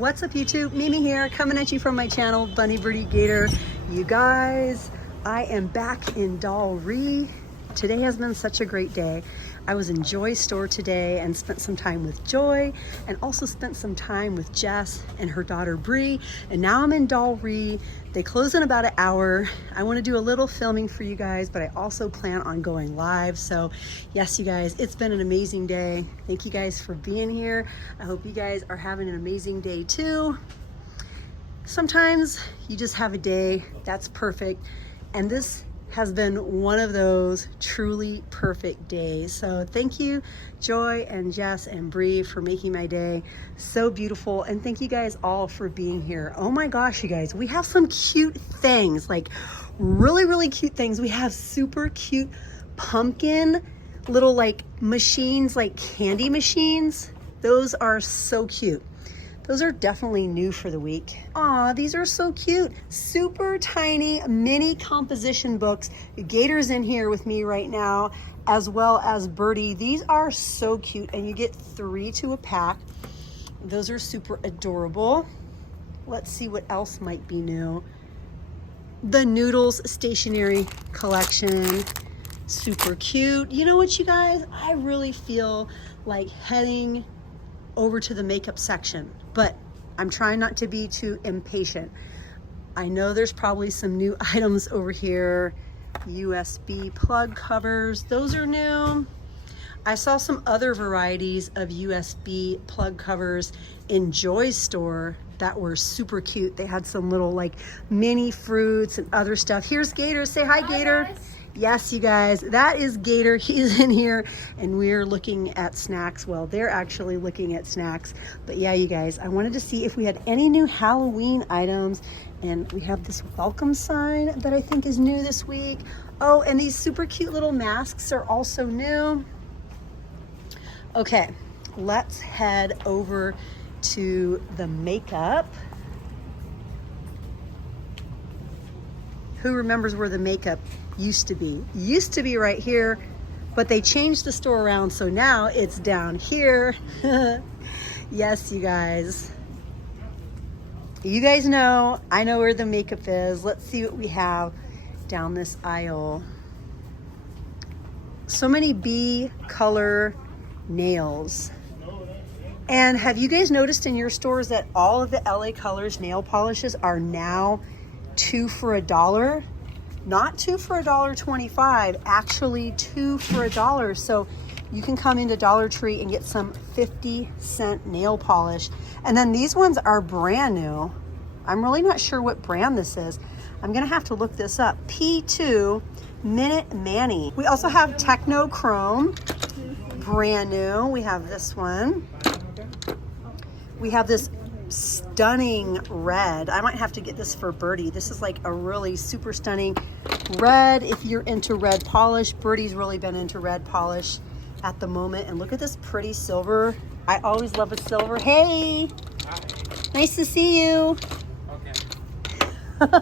What's up YouTube? Mimi here, coming at you from my channel, Bunny Birdy Gator. You guys, I am back in Dalry. Today has been such a great day. I was in Joy's store today and spent some time with Joy and also spent some time with Jess and her daughter Bree. And now I'm in Dalry. They close in about an hour. I want to do a little filming for you guys, but I also plan on going live. So yes, you guys, it's been an amazing day. Thank you guys for being here. I hope you guys are having an amazing day too. Sometimes you just have a day that's perfect, and this has been one of those truly perfect days. So thank you, Joy and Jess and Bree, for making my day so beautiful. And thank you guys all for being here. Oh my gosh, you guys, we have some cute things, like really cute things. We have super cute pumpkin little like machines, like candy machines. Those are so cute. Those are definitely new for the week. Aw, these are so cute. Super tiny mini composition books. Gator's in here with me right now, as well as Birdy. These are so cute, and you get 3 to a pack. Those are super adorable. Let's see what else might be new. The Noodles stationery collection. Super cute. You know what, you guys? I really feel like heading over to the makeup section, but I'm trying not to be too impatient. I know there's probably some new items over here. USB plug covers, those are new. I saw some other varieties of USB plug covers in Joy's store that were super cute. They had some little like mini fruits and other stuff. Here's Gator. Say hi, Gator. Hi, guys. Yes, you guys, that is Gator. He's in here and we're looking at snacks. Well, they're actually looking at snacks. But yeah, you guys, I wanted to see if we had any new Halloween items. And we have this welcome sign that I think is new this week. Oh, and these super cute little masks are also new. Okay, let's head over to the makeup. Who remembers where the makeup used to be? Used to be right here, but they changed the store around, so now it's down here. Yes, you guys. You guys know, I know where the makeup is. Let's see what we have down this aisle. So many bee color nails. And have you guys noticed in your stores that all of the LA Colors nail polishes are now 2 for $1? Not 2 for $1.25, actually 2 for $1. So you can come into Dollar Tree and get some 50-cent nail polish. And then these ones are brand new. I'm really not sure what brand this is. I'm gonna have to look this up. P2 Minute Manny. We also have Techno Chrome, brand new. We have this one. We have this stunning red. I might have to get this for Birdy. This is like a really super stunning red. If you're into red polish, Birdy's really been into red polish at the moment. And look at this pretty silver. I always love a silver. Hey, hi. Nice to see you. Okay.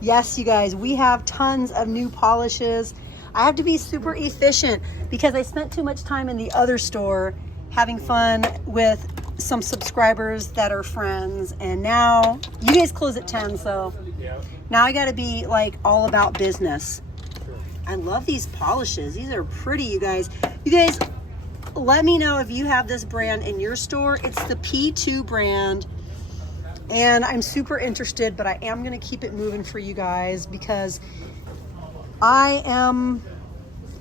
Yes, you guys, we have tons of new polishes. I have to be super efficient because I spent too much time in the other store having fun with some subscribers that are friends, and now you guys close at 10, so now I gotta be like all about business. I love these polishes. These are pretty, you guys. You guys, let me know if you have this brand in your store. It's the P2 brand, and I'm super interested, but I am gonna keep it moving for you guys because I am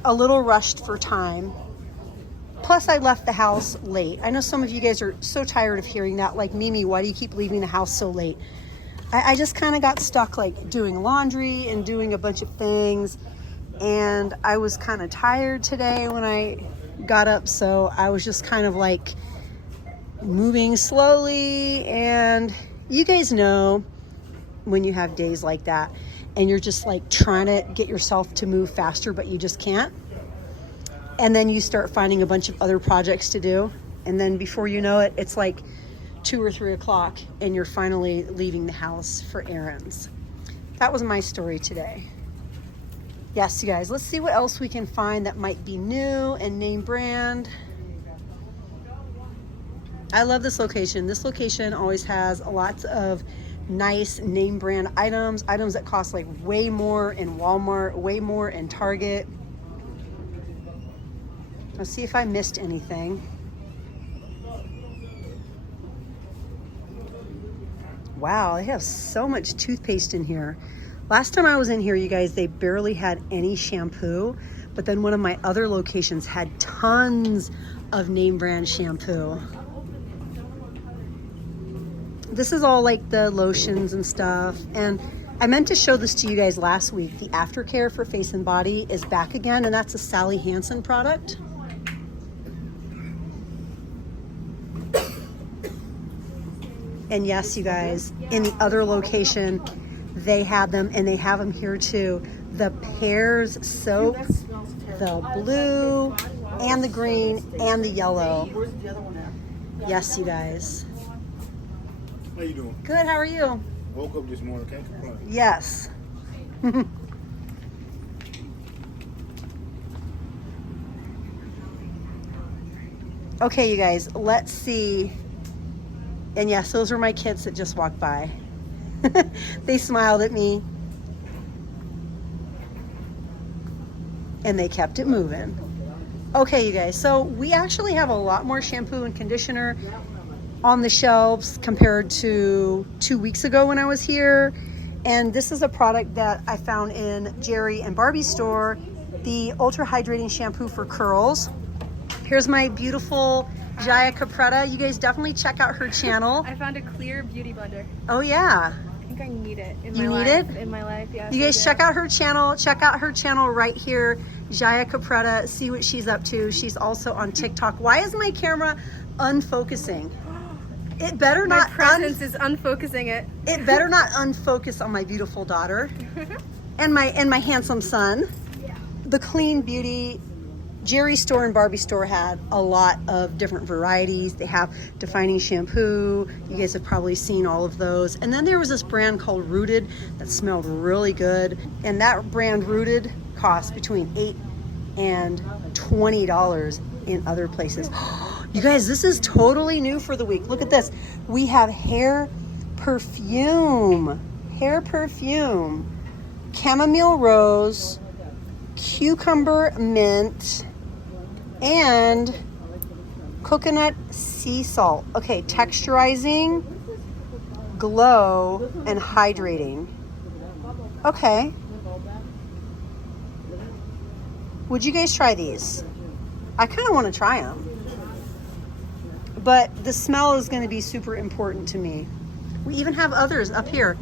a little rushed for time. Plus, I left the house late. I know some of you guys are so tired of hearing that, like, Mimi, why do you keep leaving the house so late? I just kind of got stuck, like, doing laundry and doing a bunch of things. And I was kind of tired today when I got up, so I was just kind of, like, moving slowly. And you guys know when you have days like that and you're just, like, trying to get yourself to move faster, but you just can't. And then you start finding a bunch of other projects to do. And then before you know it, it's like 2 or 3 o'clock and you're finally leaving the house for errands. That was my story today. Yes, you guys, let's see what else we can find that might be new and name brand. I love this location. This location always has lots of nice name brand items that cost like way more in Walmart, way more in Target. Let's see if I missed anything. Wow, they have so much toothpaste in here. Last time I was in here, you guys, they barely had any shampoo, but then one of my other locations had tons of name brand shampoo. This is all like the lotions and stuff. And I meant to show this to you guys last week. The aftercare for face and body is back again, and that's a Sally Hansen product. And yes, you guys, in the other location, they have them, and they have them here too. The Pears soap, the blue, and the green, and the yellow. Yes, you guys. How you doing? Good, how are you? Woke up this morning, can't complain. Yes. Okay, you guys, let's see. And yes, those are my kids that just walked by. They smiled at me. And they kept it moving. Okay, you guys, so we actually have a lot more shampoo and conditioner on the shelves compared to 2 weeks ago when I was here. And this is a product that I found in Jerry and Barbie's store, the Ultra Hydrating Shampoo for Curls. Here's my beautiful Jaya Capretta. You guys definitely check out her channel. I found a clear beauty blender. Oh yeah. I think I need it in You my need life. it? In my life, yes. You guys check out her channel. Check out her channel right here, Jaya Capretta. See what she's up to. She's also on TikTok. Why is my camera unfocusing? It better My not. presence is unfocusing it. It better not unfocus on my beautiful daughter and my handsome son. Yeah. The Clean Beauty Jerry store and Barbie store had a lot of different varieties. They have defining shampoo. You guys have probably seen all of those. And then there was this brand called Rooted that smelled really good. And that brand Rooted costs between $8 and $20 in other places. You guys, this is totally new for the week. Look at this. We have hair perfume. Hair perfume. Chamomile rose, cucumber mint, and coconut sea salt. Okay, texturizing, glow, and hydrating. Okay. Would you guys try these? I kind of want to try them. But the smell is going to be super important to me. We even have others up here.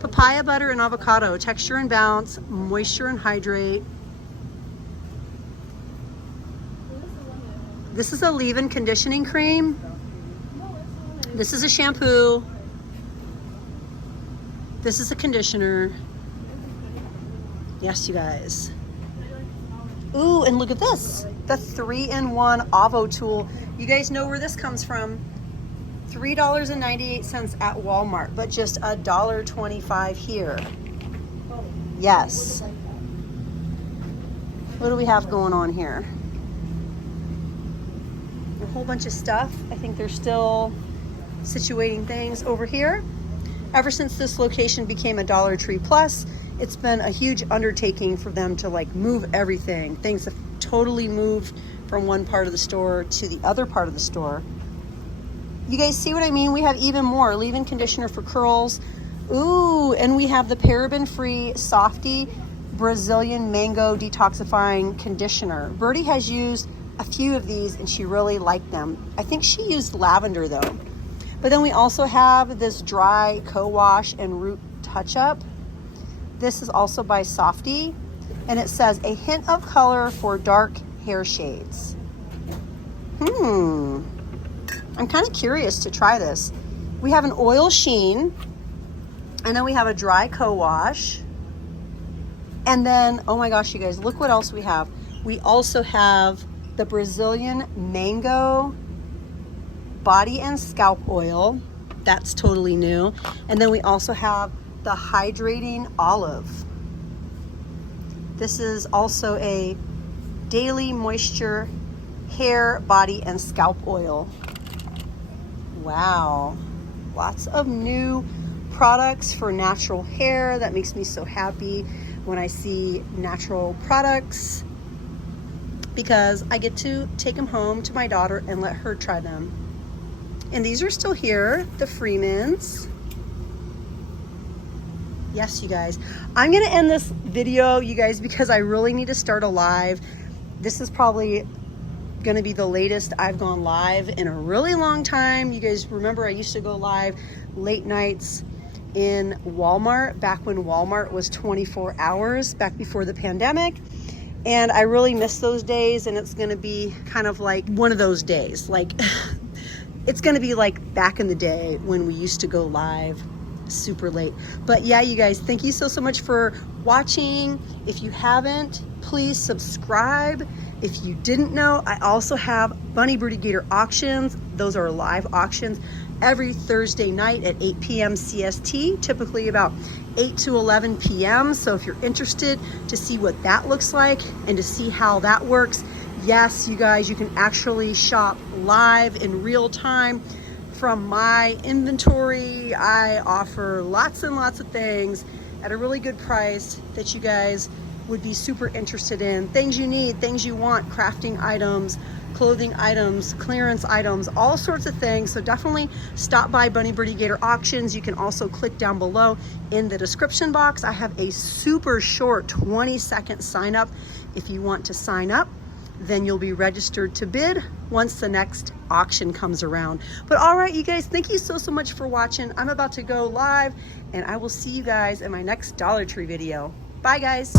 Papaya butter and avocado, texture and bounce, moisture and hydrate. This is a leave-in conditioning cream. This is a shampoo. This is a conditioner. Yes, you guys. Ooh, and look at this. The 3-in-1 Avo tool. You guys know where this comes from. $3.98 at Walmart, but just $1.25 here. Yes. What do we have going on here? A whole bunch of stuff. I think they're still situating things over here. Ever since this location became a Dollar Tree Plus, it's been a huge undertaking for them to like move everything. Things have totally moved from one part of the store to the other part of the store. You guys see what I mean? We have even more leave-in conditioner for curls. Ooh, and we have the paraben-free Softy Brazilian Mango Detoxifying Conditioner. Birdy has used a few of these and she really liked them. I think she used lavender though. But then we also have this dry co-wash and root touch-up. This is also by Softy, and it says a hint of color for dark hair shades. I'm kind of curious to try this. We have an oil sheen, and then we have a dry co-wash. And then, oh my gosh, you guys, look what else we have. We also have the Brazilian Mango Body and Scalp Oil. That's totally new. And then we also have the Hydrating Olive. This is also a daily moisture hair, body, and scalp oil. Wow. Lots of new products for natural hair. That makes me so happy when I see natural products, because I get to take them home to my daughter and let her try them. And these are still here, the Freemans. Yes, you guys. I'm gonna end this video, you guys, because I really need to start a live. This is probably gonna be the latest I've gone live in a really long time. You guys remember I used to go live late nights in Walmart, back when Walmart was 24 hours, back before the pandemic. And I really miss those days, and it's gonna be kind of like one of those days. Like, it's gonna be like back in the day when we used to go live super late. But yeah, you guys, thank you so much for watching. If you haven't, please subscribe. If you didn't know, I also have Bunny Birdy Gator auctions. Those are live auctions every Thursday night at 8 p.m. CST, typically about 8 to 11 p.m. So if you're interested to see what that looks like and to see how that works, yes, you guys, you can actually shop live in real time from my inventory. I offer lots and lots of things at a really good price that you guys would be super interested in. Things you need, things you want, crafting items, clothing items, clearance items, all sorts of things. So definitely stop by Bunny Birdy Gator Auctions. You can also click down below in the description box. I have a super short 20-second sign up. If you want to sign up, then you'll be registered to bid once the next auction comes around. But all right, you guys, thank you so much for watching. I'm about to go live, and I will see you guys in my next Dollar Tree video. Bye, guys.